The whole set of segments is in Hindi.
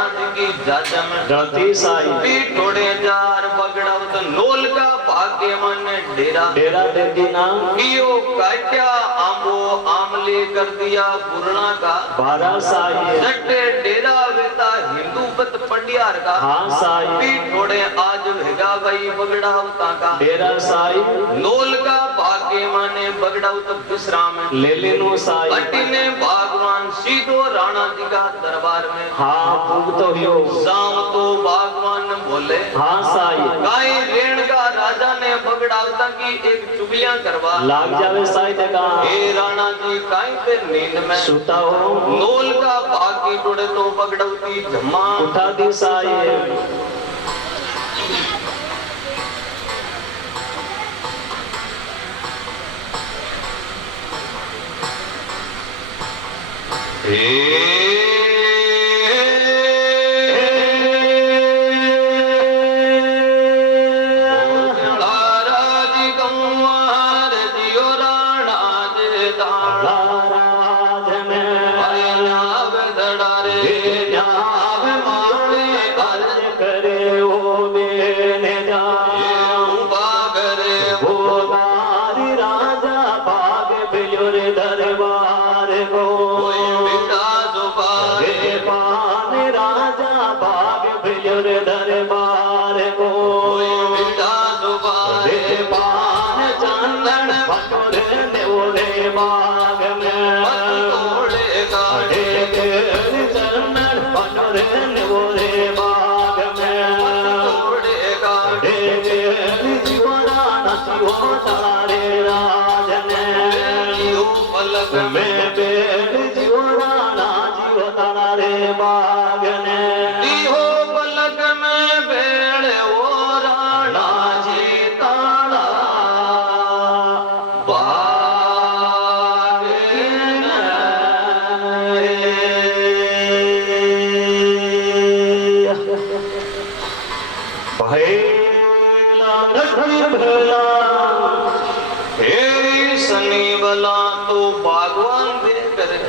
राणा जी की जाजा में जलती साई पीठ थोड़े जार बगड़ावत नोल का भाग्य मन डेरा डेरा दे दीना कियो काट्या आंबो आमले कर दिया पुरना का बारा साई सट्टे डेरा वेता हिंदू बत पंडियार का हाँ साई पीठ थोड़े आज भेगा भाई बगड़ावता का डेरा साई नोल का भाग्य माने बगड़ावत विश्राम ले लेनो साई अटी में भगवान सीधो राणा जी का दरबार में हाँ पूग तो हियो शाम तो भगवान बोले हाँ साई गाय रेण का राजा ने बगड़ावता की एक चुगलियां करवा लाग जावे साई देखा हे राणा जी काई पे नींद में सुता हो नोल का भागी टुड़े तो बगड़ौती जम्मा उठा दी साई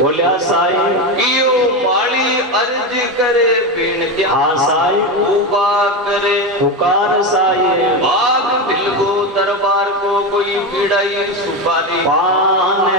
बोलिया साई कियो माली अर्ज करे बिनती हाँ साई उबा करे पुकार साई बाग दिलगो दरबार को कोई पीड़ाई सुपारी पान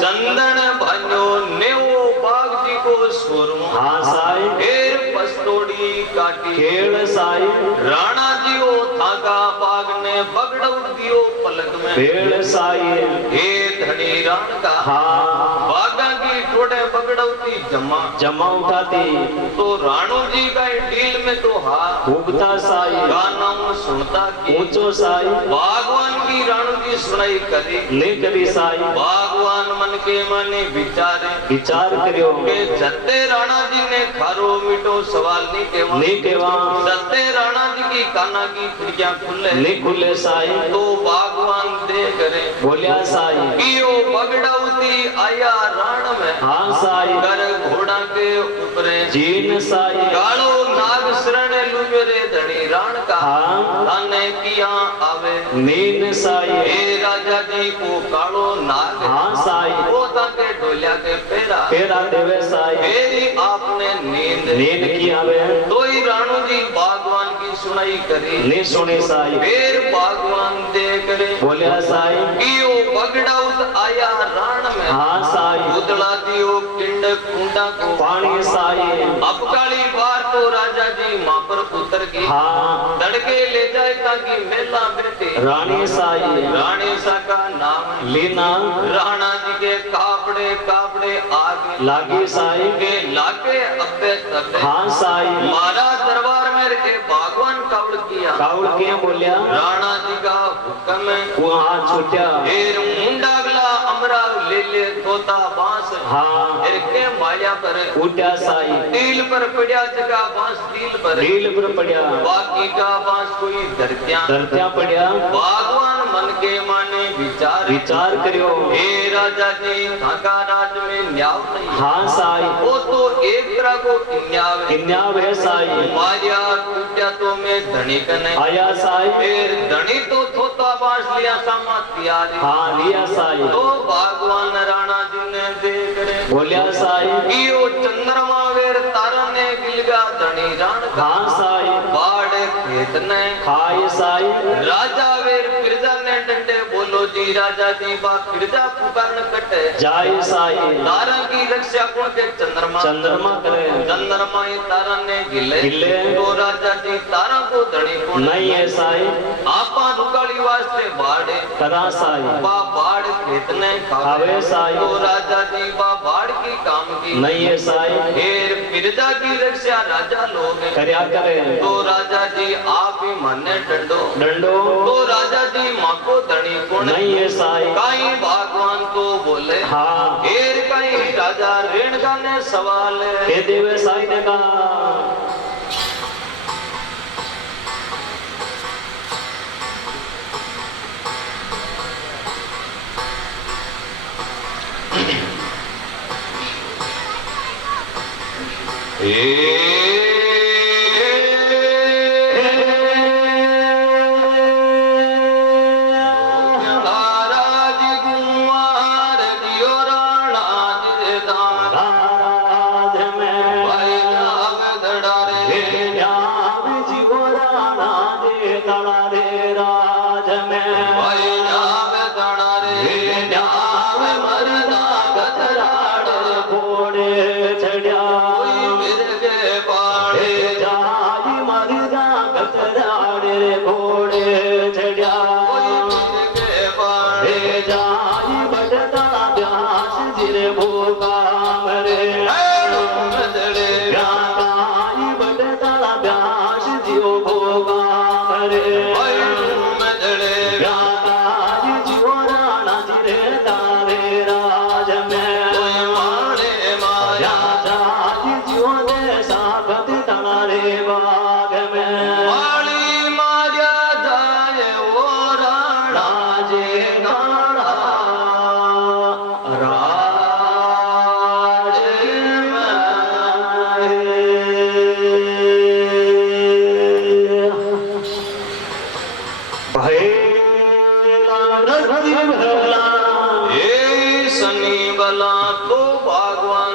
चंदन भान्यो नेवो बाग जी को स्वरूप हाँ साई ढेर पस्तोड़ी काटी खेल साई राणा जी ओ थाका बाग ने बगड़ौ दियो पलक में भेड़ साई हे धनी राण का हाँ बागा की ठोड़े बगड़ौती जमा जमा उठाती तो राणू जी का डील में तो हाँ उगता साई गाना सुनता की ऊंचो साई भगवान की राणू जी सुनाई करी ले करी साई भगवान मन के माने विचारे विचार करियो के सत्य राणा जी ने खारो मिटो सवाल नहीं केवा नहीं केवा सत्य राणा जी की काना की खिड़कियां खुले नहीं खुले साई तो भगवान दे करे बोलिया साई कियो बगड़ौती आया राण में हाँ साई कर घोड़ा के ऊपरे जीन साई कालो नाग शरण लुबेरे धनी राण का हाँ थाने किया आवे नीन साई हे राजा जी को कालो नाग हाँ साई वो ताके ढोलिया के फेरा फेरा देवे साई मेरी आपने नींद नींद की आवे तो ही राणू जी भगवान की सुनाई करी नहीं सुने साई फिर भगवान दे करे बोलिया साई कियो बगड़ाउत आया राण में हाँ साई उदला दियो किंड कुंडा को पानी साई अब काली बार तो राजा जी मां पर उतर गई हाँ तड़के ले जाए ताकि मेला बेटे रानी साई रानी सा का नाम लीना राणा जी के कापड़े कापड़े आगे लागी साई के लाके अब्बे तब्बे हाँ साई मारा दरबार में रखे भगवान कावड़ किया कावड़ के बोलिया राणा जी का हुक्म है वहाँ छूटा फिर मुंडागला अमरा ले ले तोता बांस हाँ फिर के माया पर उठा साई टील पर पड़ा जगह बांस टील पर रील पर पड़ा बाकी का बांस कोई धरत्या धरत्या पड़ा भगवान मन के माने विचार विचार करियो हे राजा जी काका राज में न्याव नहीं हाँ साई वो तो एक तरह को न्याव है किन्याव है साई मारिया टूटा तो मैं धनी कने आया साई फिर धनी तो थोता बांस लिया सामा तैयार हाँ लिया साई तो भगवान राणा जी ने देख रे बोलिया साई कियो चंद्रमा वेर तारा ने गिल जगा धनी राण हाँ साहिब बाड़ खेत ने खाए साहिब राजा वेर फिरजा ने डंडे बोलो जी राजा जी बा फिरजा पुकारन कटे जाए साहिब तारा की रक्षा कौन के चंद्रमा करे चंद्रमा ही तारा ने गिले गिले। तो राजा जी तारा को धनी कौन नहीं है साहिब आपा रुकाली वास्ते बाड़े करा साहिब बा बाड़ खेत ने खावे साहिब तो राजा जी बा बाड़ की काम की नहीं है साहिब फिर फिरजा की रक्षा राजा लोग करया करे तो राजा जी आप ही माने डंडो डंडो तो राजा जी माँ को धनी कौन नहीं है साहिब कहीं भगवान तो बोले हाँ फिर कहीं राजा रेणुका ने सवाल के देवे साहिब ने कहा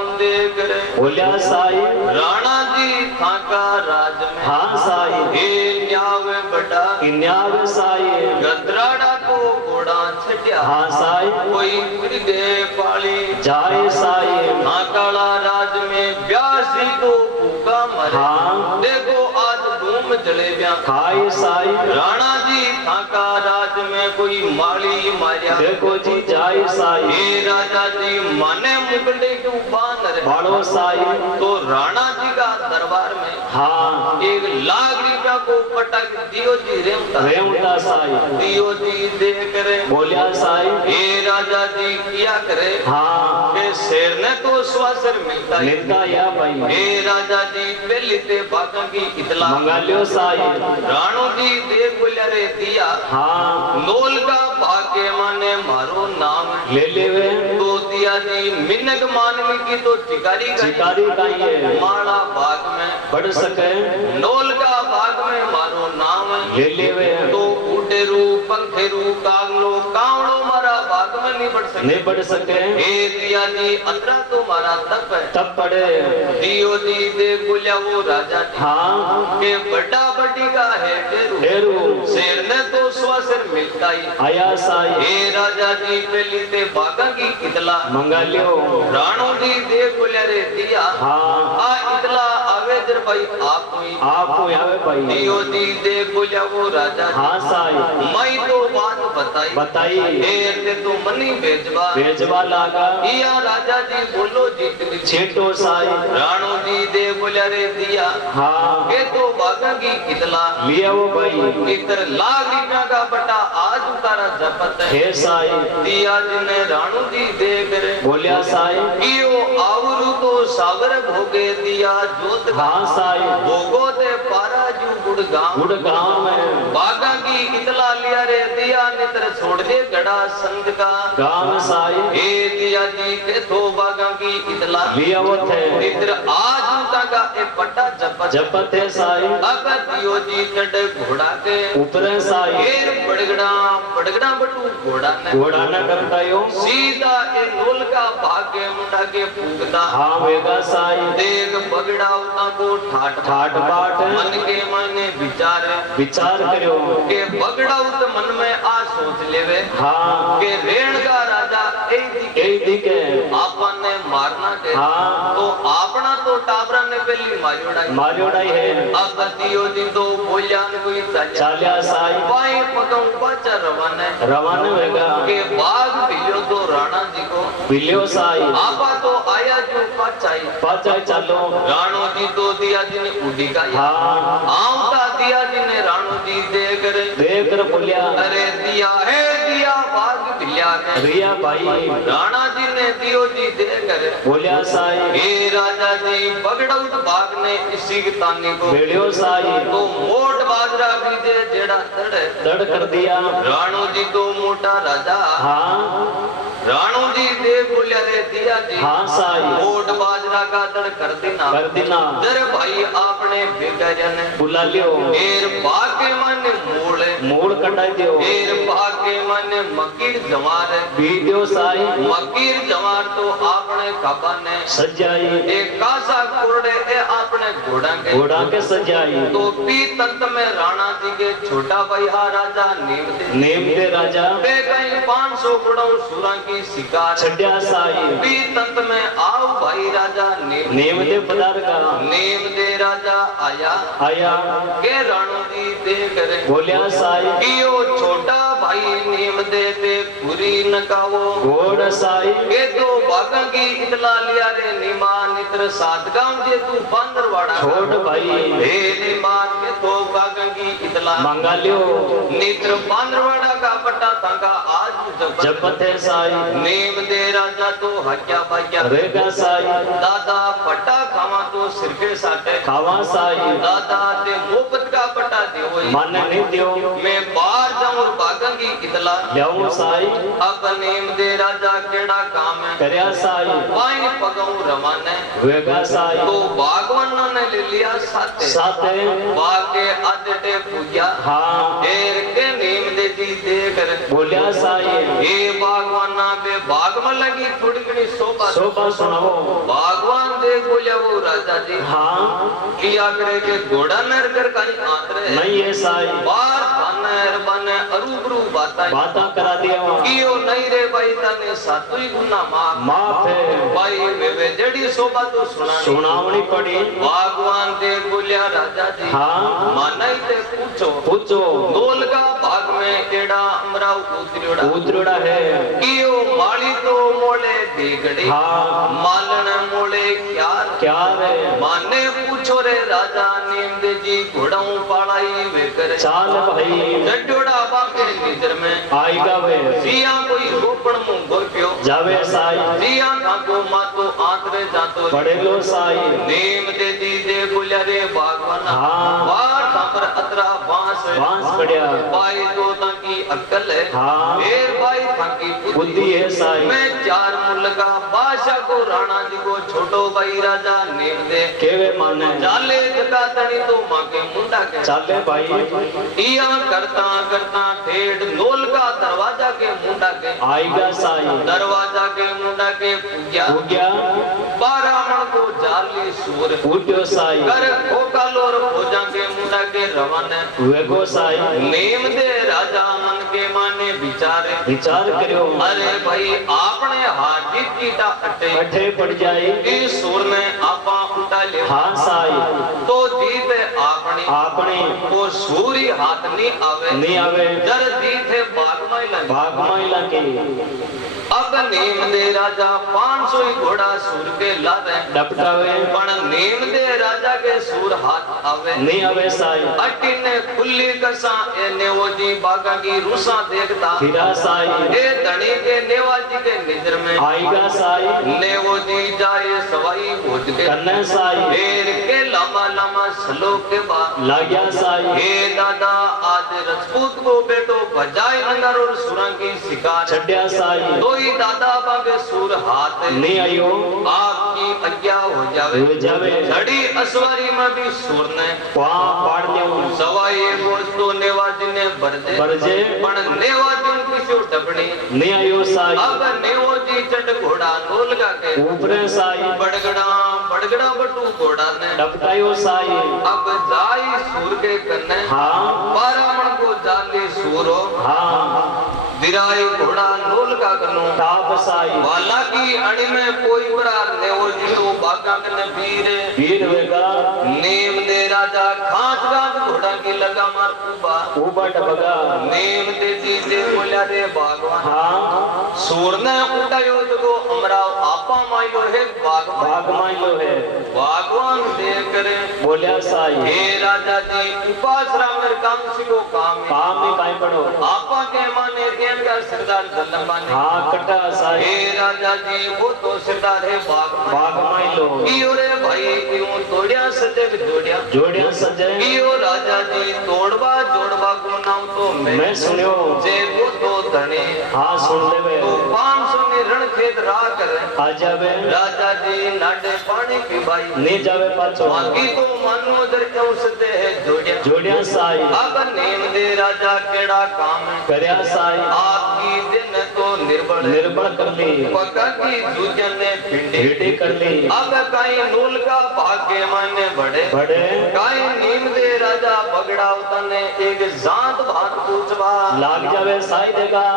बोलिया साहिब राणा जी थाका राज में हाँ साहिब न्याव बड़ा न्याव साहिब गदराड़ा को घोड़ा छटिया हाँ साहिब कोई मृगे पाली जाए साहिब नाकाला राज में ब्यासी को भूखा मरे हाँ देखो आज धूम जलेबियां खाए साहिब राणा जी थाका राज में कोई माली मारिया देखो जी जाए साहिब हे राजा जी माने मुगले के बानर बाड़ो साहिब तो राणा जी का दरबार में हाँ 1 लाख रुपया को पटक दियो जी रेवता साहिब दियो जी दे करे बोलिया साहिब हे राजा जी किया करे हाँ के शेर ने तो स्वासर मिलता या भाई हे राजा जी पहले ते बाका की इतला मंगा लियो साहिब राणो जी दे बोलिया रे दिया हाँ नोल का भाग्य माने मारो नाम ले लेवे तो दिया जी मिन्नक मानवी की तो चिकारी का ये माला बाग में बढ़ सके नोल का बाग में मारो नाम ले लेवे तो उडेरू पंखेरू कागलो कावड़ो मारा बाग में नहीं बढ़ सके हे दिया जी अंतरा तो मारा तप है तब पड़े दियो जी दे बोलिया वो राजा जी हाँ के बड़ा बड़ी का है डेरू शेर ने तो स्वासर मिलता ही आया साहिब हे राजा जी पहली ते बागा की इतला मंगा लियो राणो जी दे बोलिया रे दिया हाँ आ इतला आवे जर भाई आपको आवे भाई दियो जी दे बोलिया वो राजा जी हाँ साहिब मैं तो बात बताई हे ते तो मनी भेजवा लागा या राजा जी बोलो जी छेटो साहिब राणो जी दे बोलिया रे दिया हाँ के तो बागा की इतला लिया वो भाई इतर लाख रुपया का बटा आज उतारा जपत है साहिब दिया जिने राणो जी दे करे बोलिया साहिब इयो आवरू तो सागर भोगे दिया जोत हाँ साहिब भोगो दे पारा जू गुड़गांव में बागा की इतला लिया रे दिया नितर छोड़ दे गड़ा संग का गांव साहिब हे दिया जी के थो बागा की इतला लिया वो थे नितर आज उता का एक पट्टा जपत है साहिब अब दियो जी चढ़ घोड़ा के ऊपर साहिब फिर बड़गड़ा बटू घोड़ा न करता यो सीधा ए नोल का भाग्य मुंडा के फूकता हाँ वेगा साई देख बगड़ावता को ठाट ठाट बाट मन के माने विचार विचार करो के बगड़ाउत मन में आ सोच लेवे हाँ के रेण का राजा ए दिखे आपन ने मारना के हाँ तो आपना तो टाबरा ने पहली मारियोड़ाई है अब दियो दिन तो बोलियान कोई चाल्या साई पाए पगों पाचा रवाना वेगा के बाग पिलियो तो राणा जी को पिलियो साई आपा तो आया जो पाचाई पाचा चालो राणो जी तो दिया जी ने उड़ी का हाँ आमता दिया जी ने राणो जी देख कर बोलिया अरे दिया है दिया बाग पिलिया ने रिया भाई राणा जी ने दियो जी दे कर बोलिया साई हे राजा जी बगड़ौत बाग ने इसी की तानी को बेड़ियो साई तो मोट बाजरा बीजे जेड़ा दड़ कर दिया राणो जी तो मोटा राजा हाँ राणो जी दे बोलिया रे दिया जी हाँ साई मोट बाजरा का दड़ कर देना जरे भाई आपने बेगारिया ने बुला लियो एर बाके मन मूल कटाई दियो एर बाके मन मकीर जवार बीडियो साई मकीर जवार तो आपने खाबा ने सजाई एक कासा कुरड़े ए आपने घोड़ा के सजाई तो पी तंत में राणा जी के छोटा भाई हा राजा नेम दे राजा बे कहीं 500 घोड़ों सूरा की शिकार छड्या साई पी तंत में आओ भाई राजा नेम दे पदार का नेम दे राजा आया के राणो जी दे करे बोलिया साई कियो छोटा भाई नेम दे पे पूरी नकावो घोड़ साई के तो बागा की इतला लिया रे निमा नित्र सातगांव जे तू बांदरवाड़ा छोड़ भाई हे निमा के तो बागा की इतला मंगा लियो नित्र बांदरवाड़ा का पट्टा तांगा आज जपत है साई नेम दे राजा तो हक्या बाक्या रेगा साई दादा पट्टा खावा तो सिर के साटे खावा साई दादा ते मोहब्बत का पट्टा दियो मन नहीं दियो मैं बाहर जाऊं और बागा की इतला लियाऊं साई अब नेम दे राजा केड़ा काम है करया साई पाई पगाऊं रवाने वेगा साई तो बागवान ने ले लिया साथे बाग के आदटे पूजा हाँ एर के नेम दे जी देकर बोलिया साई ये बागवाना बे बाग में लगी थोड़ी घनी शोभा सुनाओ बागवान दे बोलिया वो राजा जी हाँ किया करे के घोड़ा नर कर कहीं आतरे नहीं है साई बार बने अरूबरू बाता करा दिया कियो नहीं रे भाई तने सातुई गुना माफ है भाई वे जड़ी शोभा तो सुनावनी पड़ी भगवान दे बोलिया राजा जी हाँ मानाई ते पूछो दोल का भाग में केड़ा अमरा उतरियोड़ा है कियो माली तो मोले बिगड़ी हाँ मालन मोले क्या रे माने पूछो रे राजा नीम दे जी घोड़ाऊ पालाई वे करे चाल भाई जड्डोड़ा बाके निजर में आएगा वे सिया कोई रोपण मुंह गोरप्यो जावे साई सिया काको मातो आंतरे जातो पड़े लो साई नीम दे दी दे बोलिया रे बागवान हाँ बार पर अतरा बांस पड़िया भाई तो ताकी अक्कल है हाँ फिर भाई ताकी बुद्धि है साई मैं 4 मुल्ल का बादशाह को राणा जी को छोटो भाई राजा नीम दे केवे माने चाले जका तनी तो मां के मुंडा के चाले भाई इया करता करता ठेठ नोल का दरवाजा के मुंडा के आएगा साई दरवाजा के मुंडा के पूजा 12 मण को जाली सूर उठ्यो साई कर कोकालोर भोजा के मुंडा के रवाने वेगो साई नेम दे राजा मन के माने विचार करियो अरे भाई आपने हाथ जीत कीटा अठे पड़ जाए इस सूर ने आपा उठा ले हाँ साई तो जीत आपने वो सूरी हाथ नहीं आवे जर जीत है भाग माइला के अब नेम दे राजा 500 घोड़ा सूर के लारे डपटावे पण नेम दे राजा के सूर हाथ आवे नहीं आवे साई अटी ने खुली कसा ए नेवोजी बागा की रूसा देखता फिरा साई ए धनी के नेवाजी के निजर में आएगा साई नेवोजी जाए सवाई भोज के कन्ने साई फेर के लंबा लंबा सलोक के बाद लाग्या साई हे दादा आज रजपूत को बेटो बजाय नंगर और सुरा की शिकार छड्या साई तो ही दादा बागे सुर हाथ नहीं आयो आपकी आज्ञा हो जावे झड़ी असवारी में भी सुर ने वहां पाड़ देऊ सवाई गोस्तो नेवाजी ने बरजे पण नेवाजी किसी डबड़ी नहीं आयो साई अब नेवाजी चढ़ घोड़ा नोल का के ऊपर साई बड़गड़ा बड़गड़ा बटू घोड़ा ने डबटायो साई अब जाई सूर के कन्ने हाँ बारामण को जाली सूरो हाँ विराई घोड़ा नोल का कनो ताप साई वाला की अड़ी में कोई बड़ा नेवजी तो बागा कने वीर वेगा नेम दे राजा खांच गांच घोड़ा की लगा मार ऊबा डबगा नेम दे जी दे बोल्या रे भगवान हाँ सूर ने उठायो तो अमराव आपा माइलो है बाग माइलो है भगवान दे करे बोल्या साई हे राजा जी उपास रामर काम सिको काम में काई पड़ो आपा के माने देन का सरदार दल्लम माने हाँ कटा साई हे राजा जी वो तो सरदार है बाग माइलो कियो रे भाई क्यों तोड़िया सजे जोड़िया सजे कियो राजा जी तोड़वा जोड़वा को नाम तो मैं सुनियो जे वो तो धने हाँ सुन ले वे तो 500 में रण खेत राह कर आ जावे राजा जी नाडे पानी की बाई नहीं जावे पाछो बाकी तो मानो दर क्यों सदे है जोड़िया जोड़िया साई अब नेम दे राजा केड़ा काम करया साई आपकी दिन तो निर्बल कर ली पका की जूजन ने भेटी कर ली अब काई नूल का भाग्य माने बड़े काई नीम दे राजा बगड़ा उतने एक जात भात पूछवा लाग जावे साई देगा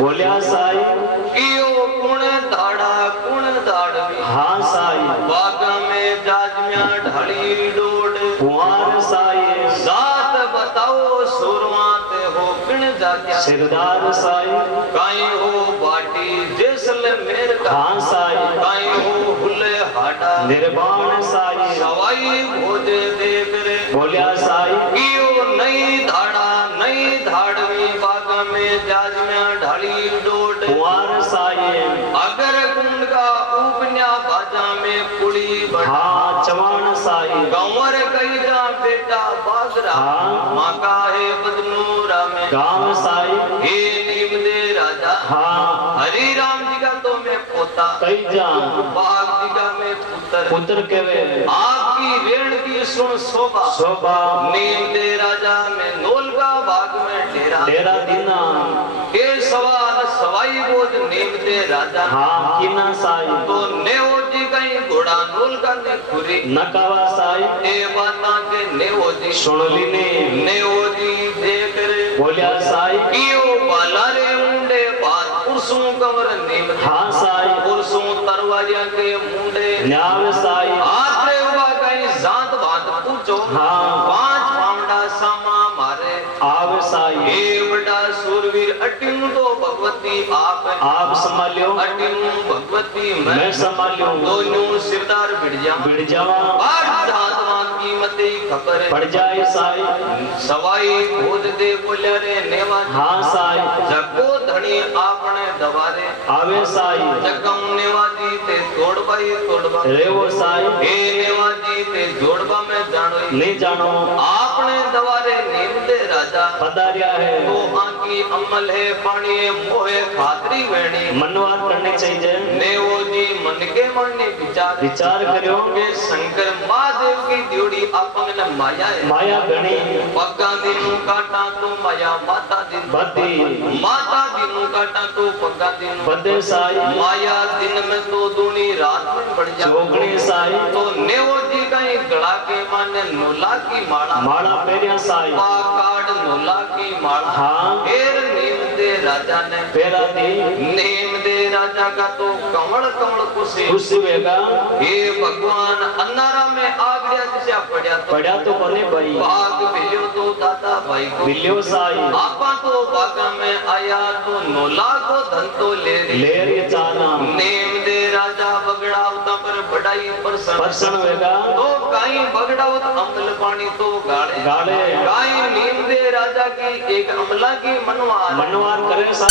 बोलिया साई कियो कुण दाड़वी हाँ साई बाग में जाजम्या ढाली डोड कुमार साई जात बताओ सुरवाते हो किण जात्या सिरदार साई काई हो बाटी जैसलमेर का हाँ साई काई हो हुले हाटा निर्वाण साई सवाई भोजे देव रे बोलिया साई कियो नई धाड़वी बाग में जाजम्या ढाली डोड कुमार साई अगर कुंड का उपन्या बाजा में पुड़ी बढ़ा हाँ चवान साई गंवर कई जा बेटा बाजरा हाँ माका है बदनूरा में गांव साई हे नीम दे राजा हाँ हरि राम जी का तो मैं पोता कई जा बाग जी का मैं पुत्र के वे आपकी रेण की सुन शोभा नीम दे राजा में नोल का बाग में डेरा दीना के सवाल सवाई बोझ नीम दे राजा हाँ कीना साई तो नेवो जी कहीं घोड़ा नूल का खुरी नकावा साई ए बाता के नेवो जी सुन लीने नेवो जी देख रे बोलिया साई कियो बाला रे मुंडे बात पुरसों कमर नीम हाँ साई पुरसों तरवारिया के मुंडे न्याव साई आत्रे उबा कहीं जात बात पूछो हाँ 5 पावड़ा सामा मारे आव साई हे बड़ा सूरवीर अटिन तो भगवती आप संभालियो अटिन भगवती मैं संभालियो दोनों सिरदार बिड़ जावा आठ आत्मा कीमत खबर पड़ जाए साई सवाई खोज दे बोले रे नेवा हाँ साई जगो धनी आपने दवारे आवे साई जगम नेवाजी ते तोड़बा रेवो साई हे नेवाजी ते जोड़बा में जानो नहीं जानो आपने दवारे नीम दे राजा पधारिया है तो आंकी अमल है पानी है मोहे खातरी वेणी मनवार करने चाहिए नेवो जी मन के मन ने विचार करो के शंकर महादेव की ड्योड़ी आपन ने माया है माया गणी पग्गा दिनु काटा तो माया माता दिन बदी माता दिनु काटा तो पग्गा दिन बदे साई माया दिन में तो दूनी रात में बढ़ जा चौगणी साई तो नेवो जी का ये गला के माने नोला की माला माला पेरिया साई पाकाड़ नोला की माला हाँ फिर नीम दे राजा ने पेरा दी नीम दे राजा का तो कमल कमल कुशी खुशी वेगा हे भगवान अन्नारा में आग गया जिसे पड़ा तो बने भाई भाग बिलियो तो दादा भाई को बिल्लियो साई आपा तो बागा में आया तो नोला को धन तो ले लेर ये चाना नेम दे राजा बगड़ा उता पर बड़ाई परसन वेगा तो काई बगड़ा उत अमल पानी तो गाड़े गाड़े काई नीम दे राजा की एक अमला की मनवार मनवार करे